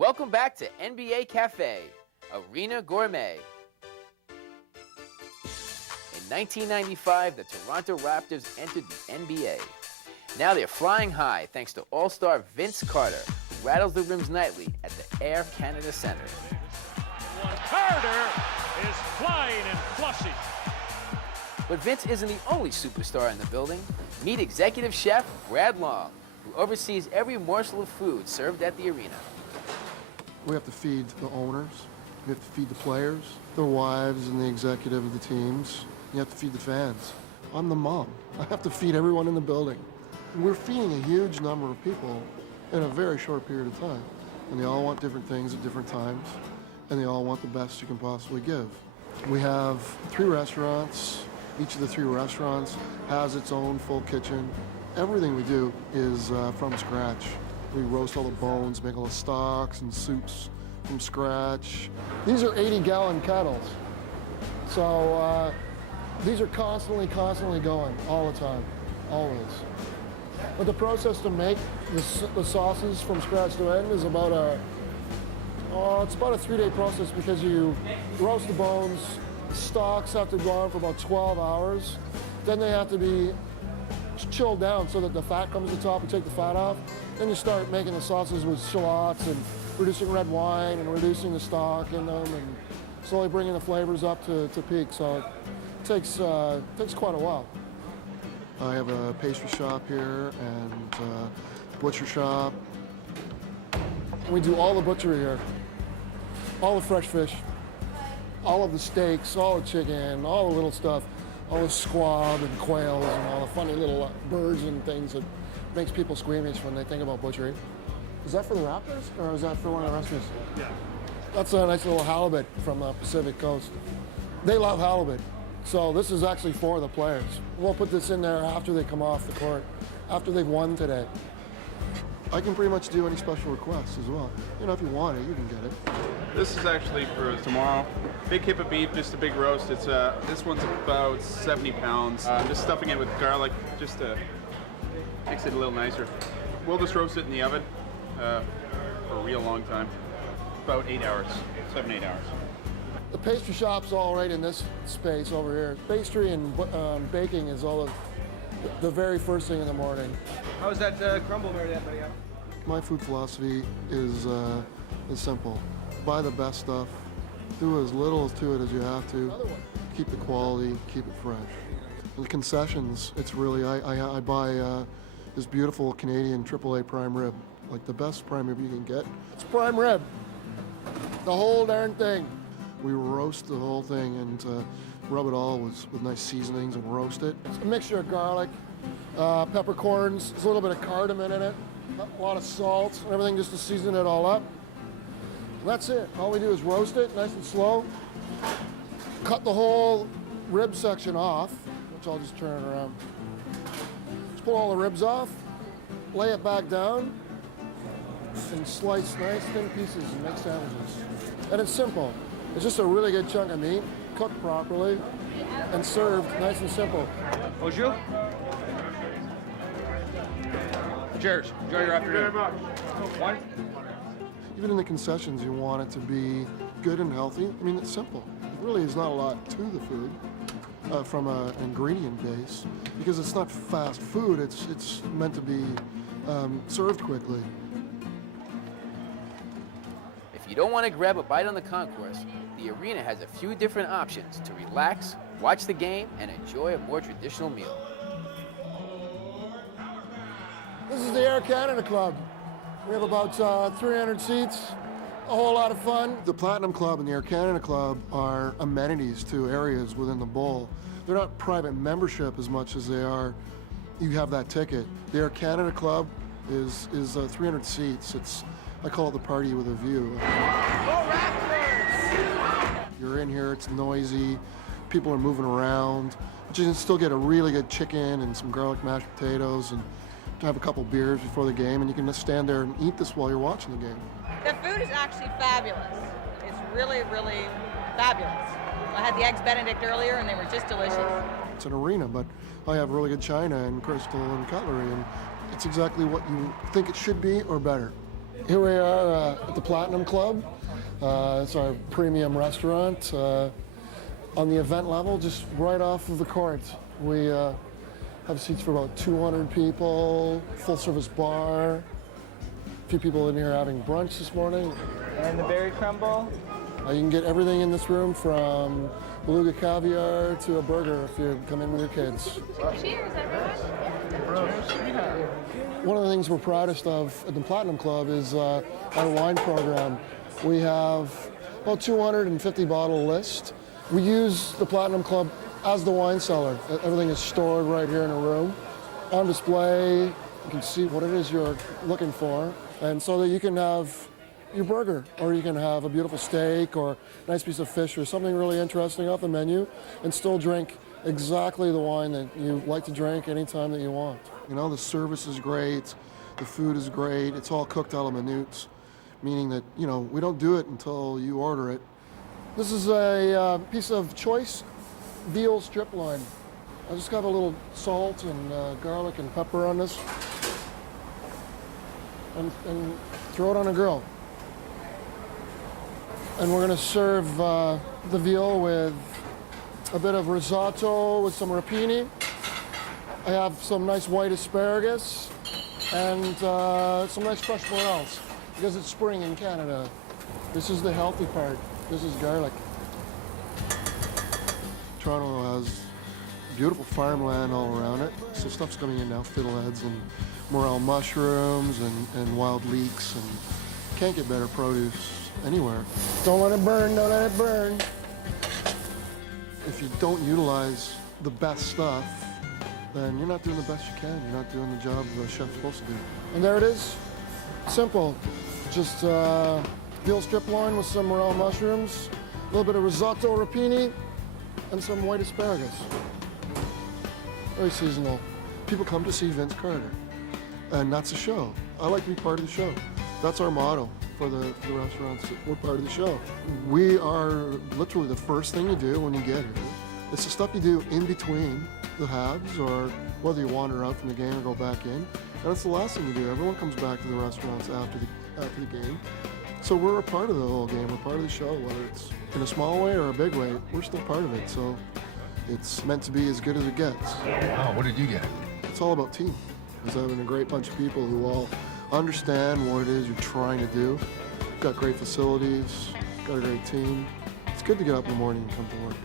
Welcome back to NBA Cafe, Arena Gourmet. In 1995, the Toronto Raptors entered the NBA. Now they're flying high thanks to All-Star Vince Carter, who rattles the rims nightly at the Air Canada Centre. Carter is flying in Flushing. But Vince isn't the only superstar in the building. Meet executive chef Brad Long, who oversees every morsel of food served at the arena. We have to feed the owners, we have to feed the players, their wives and the executive of the teams. You have to feed the fans. I'm the mom. I have to feed everyone in the building. We're feeding a huge number of people in a very short period of time. And they all want different things at different times, and they all want the best you can possibly give. We have 3 restaurants. Each of the 3 restaurants has its own full kitchen. Everything we do is from scratch. We roast all the bones, make all the stocks and soups from scratch. These are 80-gallon kettles. So these are constantly going, all the time, always. But the process to make the sauces from scratch to end is about it's about a 3-day process because you roast the bones, the stocks have to go on for about 12 hours. Then they have to be chilled down so that the fat comes to the top and take the fat off. Then you start making the sauces with shallots and reducing red wine and reducing the stock in them and slowly bringing the flavors up to peak. So it takes quite a while. I have a pastry shop here and a butcher shop. We do all the butchery here. All the fresh fish, all of the steaks, all the chicken, all the little stuff, all the squab and quails and all the funny little birds and things that makes people squeamish when they think about butchery. Is that for the Raptors or is that for one of the restaurants? Yeah. That's a nice little halibut from the Pacific Coast. They love halibut, so this is actually for the players. We'll put this in there after they come off the court, after they've won today. I can pretty much do any special requests as well. You know, if you want it, you can get it. This is actually for tomorrow. Big hip of beef, just a big roast. It's this one's about 70 pounds. Just stuffing it with garlic, just to makes it a little nicer. We'll just roast it in the oven for a real long time. About 8 hours, 7-8 hours. The pastry shop's all right in this space over here. Pastry and baking is all the very first thing in the morning. How's that crumble made that, buddy? My food philosophy is simple. Buy the best stuff. Do as little to it as you have to. Keep the quality, keep it fresh. The concessions, it's really, I buy this beautiful Canadian AAA prime rib. Like the best prime rib you can get. It's prime rib. The whole darn thing. We roast the whole thing and rub it all with nice seasonings and roast it. It's a mixture of garlic, peppercorns, there's a little bit of cardamom in it, a lot of salt and everything just to season it all up. And that's it. All we do is roast it nice and slow. Cut the whole rib section off, which I'll just turn it around. Just pull all the ribs off, lay it back down, and slice nice thin pieces and make sandwiches. And it's simple. It's just a really good chunk of meat, cooked properly, and served nice and simple. Bonjour. Cheers. Enjoy your afternoon. Very much. One. Even in the concessions, you want it to be good and healthy. I mean, it's simple. It really is not a lot to the food from an ingredient base because it's not fast food. It's meant to be served quickly. If you don't want to grab a bite on the concourse, the arena has a few different options to relax, watch the game, and enjoy a more traditional meal. This is the Air Canada Club. We have about 300 seats, a whole lot of fun. The Platinum Club and the Air Canada Club are amenities to areas within the bowl. They're not private membership as much as they are, you have that ticket. The Air Canada Club is 300 seats. I call it the party with a view. You're in here, it's noisy, people are moving around, but you can still get a really good chicken and some garlic mashed potatoes and have a couple beers before the game, and you can just stand there and eat this while you're watching the game. The food is actually fabulous. It's really, really fabulous. I had the Eggs Benedict earlier, and they were just delicious. It's an arena, but I have really good china and crystal and cutlery, and it's exactly what you think it should be or better. Here we are at the Platinum Club. It's our premium restaurant. On the event level, just right off of the court. We have seats for about 200 people, full service bar. A few people in here having brunch this morning. And the berry crumble. You can get everything in this room from beluga caviar to a burger if you come in with your kids. Cheers, everyone. One of the things we're proudest of at the Platinum Club is our wine program. We have about 250 bottle list. We use the Platinum Club as the wine cellar. Everything is stored right here in a room. On display, you can see what it is you're looking for, and so that you can have your burger, or you can have a beautiful steak or a nice piece of fish or something really interesting off the menu and still drink exactly the wine that you like to drink anytime that you want. You know, the service is great, the food is great, it's all cooked a la minute, meaning that, you know, we don't do it until you order it. This is a piece of choice veal strip loin. I just got a little salt and garlic and pepper on this and throw it on a grill. And we're gonna serve the veal with a bit of risotto with some rapini. I have some nice white asparagus and some nice fresh morels because it's spring in Canada. This is the healthy part. This is garlic. Toronto has beautiful farmland all around it. So stuff's coming in now, fiddleheads and morel mushrooms and wild leeks, and can't get better produce anywhere. Don't let it burn, don't let it burn. If you don't utilize the best stuff, then you're not doing the best you can. You're not doing the job the chef's supposed to do. And there it is. Simple. Just veal strip loin with some morel mushrooms, a little bit of risotto rapini, and some white asparagus. Very seasonal. People come to see Vince Carter, and that's the show. I like to be part of the show. That's our motto for the restaurants. We're part of the show. We are literally the first thing you do when you get here. It's the stuff you do in between the halves, or whether you wander out from the game or go back in. And it's the last thing you do. Everyone comes back to the restaurants after the game. So we're a part of the whole game. We're part of the show, whether it's in a small way or a big way. We're still part of it. So it's meant to be as good as it gets. Oh, what did you get? It's all about team. It's having a great bunch of people who all understand what it is you're trying to do. Got great facilities, got a great team. It's good to get up in the morning and come to work.